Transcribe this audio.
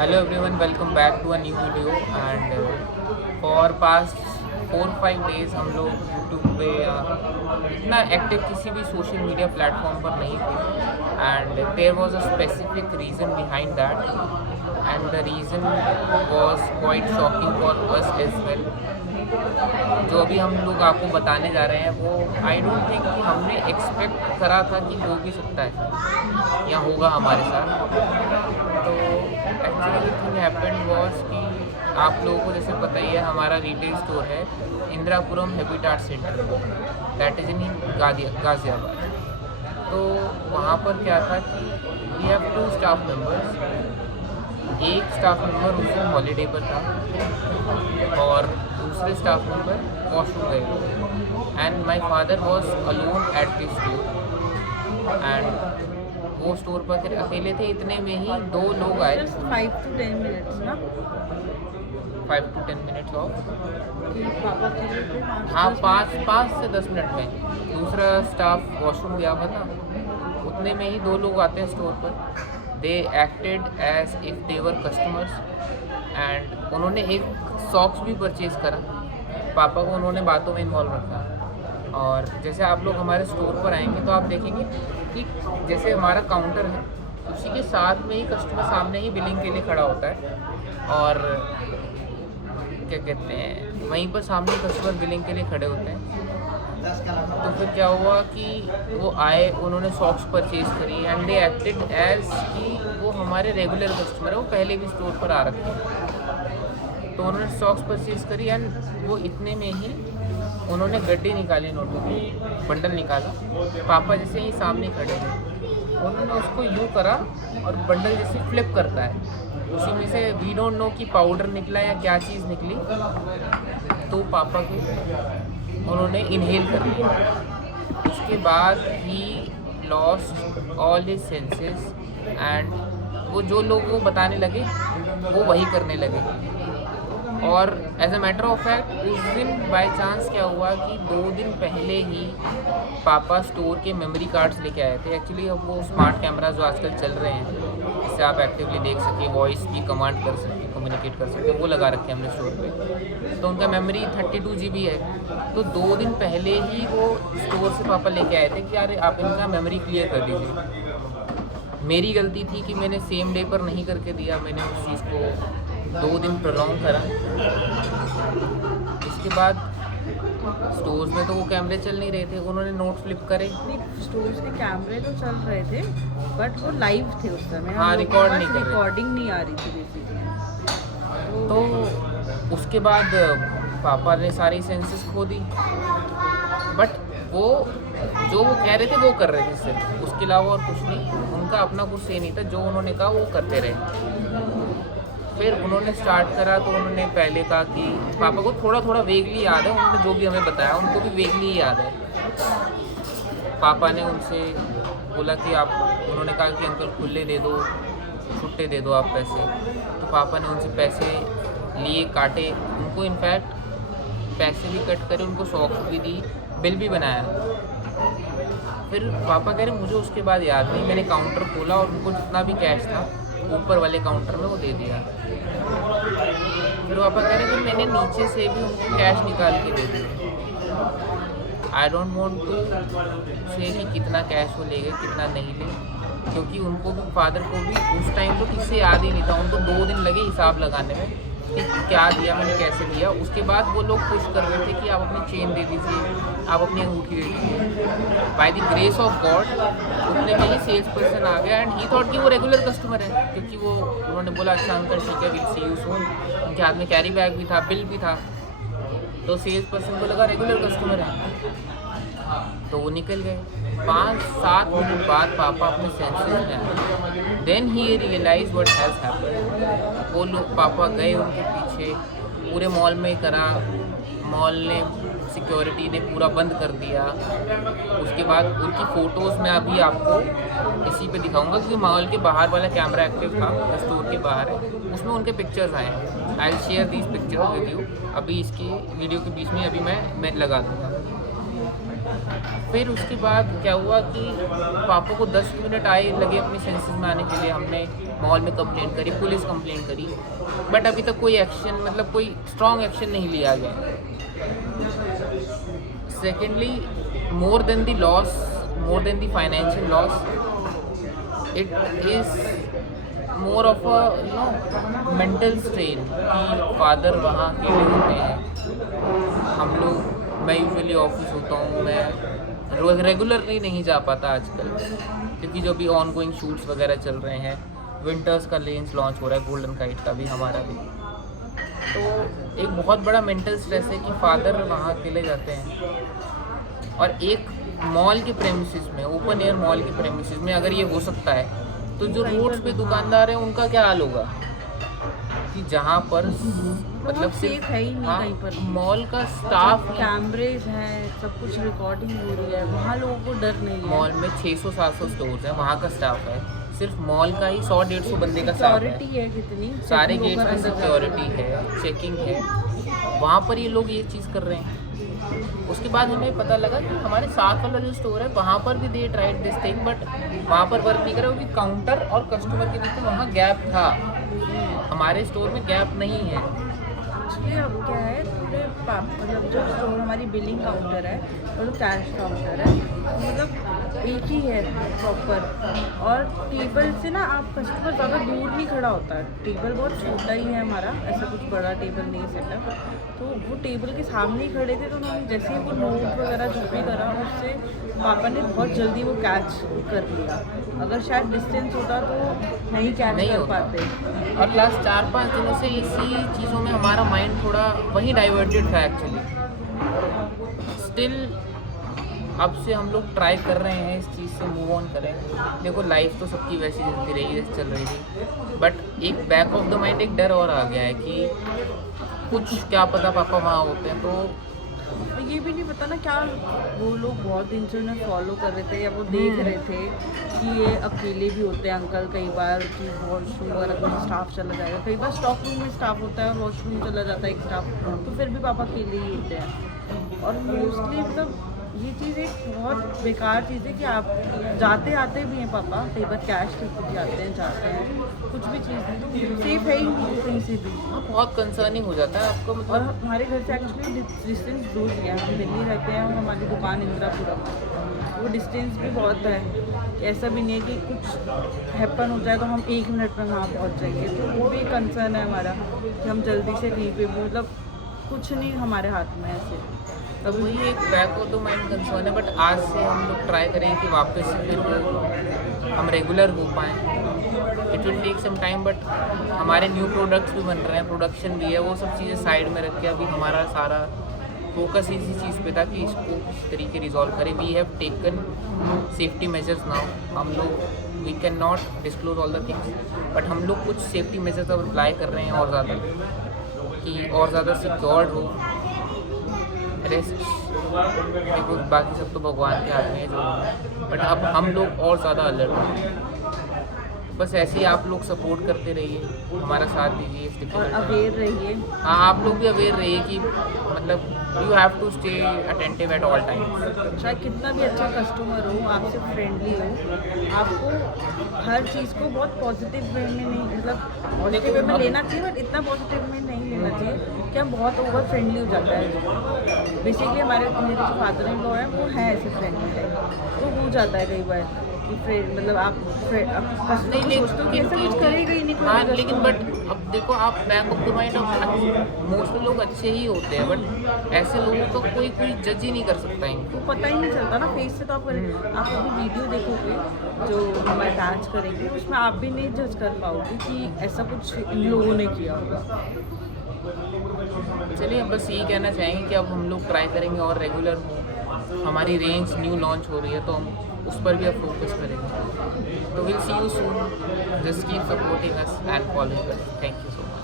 Hello everyone, welcome back to a new video and for past 4-5 days हम लोग YouTube पे इतना active किसी भी सोशल मीडिया प्लेटफॉर्म पर नहीं थे and there was a specific reason behind that and the reason was quite shocking for us as well. जो अभी हम लोग आपको बताने जा रहे हैं वो आई डोंट थिंक कि हमने एक्सपेक्ट करा था कि हो भी सकता है या होगा हमारे साथ। तो एक्चुअली थिंग हैपेंड वाज कि आप लोगों को जैसे पता ही है हमारा रिटेल स्टोर है Indirapuram habitat centre, that is in Ghaziabad. तो वहाँ पर क्या था कि वी हैव 2 स्टाफ मेंबर्स। एक स्टाफ मेंबर उस दिन हॉलीडे पर था और दूसरे स्टाफ मेंबर वॉशरूम गए हुए and my father was alone at the store and वो स्टोर पर फिर अकेले थे। इतने में ही 2 लोग आए। 5 to 10 minutes ना 5 to 10 मिनट्स ऑफ, कि पापा के लिए थे हाँ 5 से 10 मिनट में दूसरा स्टाफ वॉशरूम गया हुआ था। उतने में ही 2 लोग आते हैं स्टोर पर। They acted as if they were customers and उन्होंने एक सॉक्स भी परचेज़ करा। पापा को उन्होंने बातों में इन्वॉल्व रखा और जैसे आप लोग हमारे स्टोर पर आएंगे तो आप देखेंगे कि जैसे हमारा काउंटर है उसी के साथ में ही कस्टमर सामने ही बिलिंग के लिए खड़ा होता है और क्या कहते हैं वहीं पर सामने कस्टमर बिलिंग के लिए खड़े होते हैं। तो फिर क्या हुआ कि वो आए, उन्होंने सॉक्स परचेज़ करी एंड दे एक्टेड एज कि वो हमारे रेगुलर कस्टमर है, वो पहले भी स्टोर पर आ रखे हैं। तो उन्होंने सॉक्स परचेज़ करी एंड वो इतने में ही उन्होंने गड्डी निकाली, नोटों की बंडल निकाला। पापा जैसे ही सामने खड़े थे उन्होंने उसको यूँ करा और बंडल जैसे फ्लिप करता है उसी में से वी डोंट नो कि पाउडर निकला या क्या चीज़ निकली। तो पापा को उन्होंने इनहेल कर लिया। उसके बाद he lost all his senses and वो जो लोग वो बताने लगे वो वही करने लगे। और as a matter of fact उस दिन बाय चांस क्या हुआ कि 2 दिन पहले ही पापा स्टोर के मेमोरी कार्ड्स लेके आए थे। एक्चुअली अब वो स्मार्ट कैमरा जो आजकल चल रहे हैं जिससे आप एक्टिवली देख सकें, वॉइस भी कमांड कर सकें, कम्युनिकेट कर सकें, वो लगा रखे हैं हमने स्टोर पे। तो उनका मेमोरी 32 GB है। तो 2 दिन पहले ही वो स्टोर से पापा लेके आए थे कि यार आप इनका मेमोरी क्लियर कर दीजिए। मेरी गलती थी कि मैंने सेम डे पर नहीं करके दिया, मैंने उस चीज़ को 2 दिन प्रॉन्ग करा। इसके बाद स्टोर्स में तो वो कैमरे चल नहीं रहे थे, उन्होंने नोट फ्लिप करे। नहीं, स्टोर्स के कैमरे तो चल रहे थे बट वो लाइव थे उस समय। हाँ, रिकॉर्ड नहीं कर रहे। रिकॉर्डिंग नहीं आ रही थी बेसिकली। तो उसके बाद पापा ने सारी सेंसेस खो दी बट वो जो वो कह रहे थे वो कर रहे थे सिर्फ, उसके अलावा और कुछ नहीं। उनका अपना कुछ से नहीं था, जो उन्होंने कहा वो करते रहे। फिर उन्होंने स्टार्ट करा तो उन्होंने पहले कहा कि पापा को थोड़ा थोड़ा वेगली याद है, उन्होंने जो भी हमें बताया उनको भी वेगली याद है। पापा ने उनसे बोला कि आप, उन्होंने कहा कि अंकल खुले दे दो, छुट्टे दे दो आप पैसे। तो पापा ने उनसे पैसे लिए, काटे उनको, इनफैक्ट पैसे भी कट करे, उनको सॉक्स भी दी, बिल भी बनाया। फिर पापा कह रहे मुझे उसके बाद याद नहीं, मैंने काउंटर खोला और उनको जितना भी कैश था ऊपर वाले काउंटर में वो दे दिया। फिर पापा कह रहे कि मैंने नीचे से भी उनको कैश निकाल के दे दिया। आई डोंट वांट टू से कि कितना कैश वो ले गए कितना नहीं ले, क्योंकि उनको भी, फादर को भी उस टाइम तो ठीक से याद ही नहीं था। उनको 2 दिन लगे हिसाब लगाने में कि क्या दिया मैंने, कैसे दिया। उसके बाद वो लोग पुश कर रहे थे कि आप अपनी चेन दे दीजिए, आप अपनी अंगूठी दे दीजिए। By the grace of God उतने में ही सेल्स पर्सन आ गया एंड ही थॉट कि वो रेगुलर कस्टमर है, क्योंकि वो उन्होंने बोला अच्छा अंकल ठीक है, विल सी यू सून। उनके हाथ में कैरी बैग भी था, बिल भी था, तो सेल्स पर्सन को लगा रेगुलर कस्टमर है, तो वो निकल गए। 5-7 मिनट बाद पापा अपने सेंसेस में आए। Then he realize what has happened. वो लोग, पापा गए उनके पीछे, पूरे मॉल में करा, मॉल ने, सिक्योरिटी ने पूरा बंद कर दिया। उसके बाद उनकी फ़ोटोज़ मैं अभी आपको इसी पे दिखाऊंगा क्योंकि मॉल के बाहर वाला कैमरा एक्टिव था, स्टोर के बाहर है, उसमें उनके पिक्चर्स आए। I will share these pictures with you. अभी इसकी वीडियो के बीच में अभी मैं लगा दूँगा। फिर उसके बाद क्या हुआ कि पापा को 10 मिनट आए लगे अपनी सेंसेस में आने के लिए। हमने मॉल में कंप्लेंट करी, पुलिस कंप्लेंट करी, बट अभी तक कोई एक्शन, मतलब कोई स्ट्रॉन्ग एक्शन नहीं लिया गया। Secondly, more than the loss, more than the financial loss, it is more of a mental strain कि फादर वहाँ अकेले होते हैं। हम लोग, मैं यूजुअली ऑफिस होता हूँ, मैं रेगुलरली नहीं जा पाता आजकल, क्योंकि जो भी ऑन गोइंग शूट्स वगैरह चल रहे हैं, विंटर्स का लेंस लॉन्च हो रहा है, गोल्डन काइट का भी, हमारा भी, तो एक बहुत बड़ा मेंटल स्ट्रेस है कि फादर वहाँ अकेले जाते हैं। और एक मॉल के प्रेमिसेस में, ओपन एयर मॉल के प्रेमिसेस में अगर ये हो सकता है, तो जो रोड्स पे दुकानदार हैं उनका क्या हाल होगा, कि जहाँ पर मतलब सेफ है ही नहीं कहीं पर। मॉल का स्टाफ, कैमरेज हैं, सब कुछ रिकॉर्डिंग हो रही है, वहाँ लोगों को डर नहीं है। मॉल में 600-700 स्टोर्स हैं, वहाँ का स्टाफ है, सिर्फ मॉल का ही 100-150 बंदे का स्टाफ है। सिक्योरिटी है कितनी, सारे गेट्स में सिक्योरिटी है, चेकिंग है, वहाँ पर ये लोग ये चीज़ कर रहे हैं। उसके बाद हमें पता लगा कि हमारे साथ वाला जो स्टोर है वहाँ पर भी they tried this thing, but वहाँ पर वर्क नहीं कर रहा, क्योंकि काउंटर और कस्टमर के बीच में वहाँ गैप था, हमारे स्टोर में गैप नहीं है। एक्चुअली अब क्या है, पूरे मतलब जो स्टोर हमारी बिलिंग काउंटर है और जो कैश काउंटर है, मतलब एक ही है प्रॉपर, और टेबल से ना आप कस्टमर ज़्यादा दूर नहीं खड़ा होता है, टेबल बहुत छोटा ही है हमारा, ऐसा कुछ बड़ा टेबल नहीं सेटअप, तो वो टेबल के सामने ही खड़े थे, तो उन्होंने जैसे ही वो नोट वगैरह जो भी करा, उससे पापा ने बहुत जल्दी वो कैच कर लिया। अगर शायद डिस्टेंस होता तो नहीं कैच कर पाते। और लास्ट 4-5 दिनों से इसी चीज़ों में हमारा माइंड थोड़ा वहीं डाइवर्टेड था एक्चुअली। स्टिल अब से हम लोग ट्राई कर रहे हैं इस चीज़ से मूव ऑन करें। देखो, लाइफ तो सबकी वैसी चलती रही, जैसे चल रही थी, बट एक बैक ऑफ द माइंड एक डर और आ गया है कि कुछ क्या पता पापा वहाँ होते हैं, तो ये भी नहीं पता ना, क्या वो लोग बहुत दिन से उन्हें फॉलो कर रहे थे या वो देख रहे थे कि ये अकेले भी होते हैं अंकल, कई बार कि वॉशरूम वगैरह में स्टाफ चला जाएगा, कई बार स्टॉक रूम में स्टाफ होता है, वॉशरूम चला जाता है एक स्टाफ, तो फिर भी पापा अकेले ही होते हैं। और मोस्टली मतलब ये चीज़ एक बहुत बेकार चीज़ है कि आप जाते आते भी हैं पापा, कई बार कैश लेके भी आते हैं, जाते हैं, कुछ भी चीज़ सेफ है ही नहीं कहीं से भी। बहुत कंसर्निंग हो जाता है आपको, और मतलब हमारे घर से एक्चुअली डिस्टेंस दूर है, हम दिल्ली रहते हैं और हमारी दुकान इंदिरापुरम है, वो डिस्टेंस भी बहुत है, ऐसा भी नहीं है कि कुछ हैपन हो जाए तो हम 1 मिनट में वहाँ पहुँच जाएंगे, तो वो भी कंसर्न है हमारा कि हम जल्दी से कहीं पे भी, मतलब कुछ नहीं हमारे हाथ में ऐसे। तब वही एक back of the mind concern है, बट आज से हम लोग ट्राई करें कि वापस से फिर हम रेगुलर हो पाएँ। It will take some time, but हमारे न्यू प्रोडक्ट्स भी बन रहे हैं, प्रोडक्शन भी है, वो सब चीज़ें साइड में रख के अभी हमारा सारा फोकस इसी चीज़ पे था कि इसको किस तरीके रिजॉल्व करें। We have taken safety measures now, हम लोग we can not disclose all the things, but हम लोग कुछ सेफ्टी मेजर्स अब अप्लाई कर रहे हैं और ज़्यादा, कि और ज़्यादा सिक्योर्ड हो। रेस्ट देखो, बाकी सब तो भगवान के हाथ में है जो, बट अब हम लोग और ज़्यादा अलर्ट हैं। बस ऐसे ही आप लोग सपोर्ट करते रहिए, हमारा साथ दीजिए इस और डिफिकल्ट। अवेयर रहिए। हाँ, आप लोग भी अवेयर रहिए कि मतलब you have to stay attentive at all times. चाहे कितना भी अच्छा कस्टमर हो, आपसे फ्रेंडली हो, आपको हर चीज़ को बहुत पॉजिटिव वे में नहीं, मतलब पॉजिटिव वे में लेना चाहिए, बट इतना पॉजिटिव में नहीं लेना चाहिए कि हम बहुत ओवर फ्रेंडली हो जाता है। बेसिकली मेरे जो फादर इन लॉ हैं वो हैं ऐसे फ्रेंडली टाइप, तो हो जाता है कई बार कि फ्रेंड, मतलब आप कस्टमर को सोचते हो कि ऐसा कुछ करेगा ही नहीं कोई। हाँ, लेकिन बट अब देखो, आप back of the mind, mostly लोग अच्छे ही होते हैं, बट ऐसे लोगों को कोई जज ही नहीं कर सकता इनको। तो पता ही नहीं चलता ना फेस से, तो आप अभी वीडियो देखोगे जो हम अटैच करेंगे, उसमें आप भी नहीं जज कर पाओगे कि ऐसा कुछ इन लोगों ने किया होगा। चलिए, बस यही कहना चाहेंगे कि अब हम लोग ट्राई करेंगे और रेगुलर हो। हमारी रेंज न्यू लॉन्च हो रही है, तो हम उस पर भी अब फोकस करेंगे। तो will see you soon, just keep supporting us and following us. Thank you so much.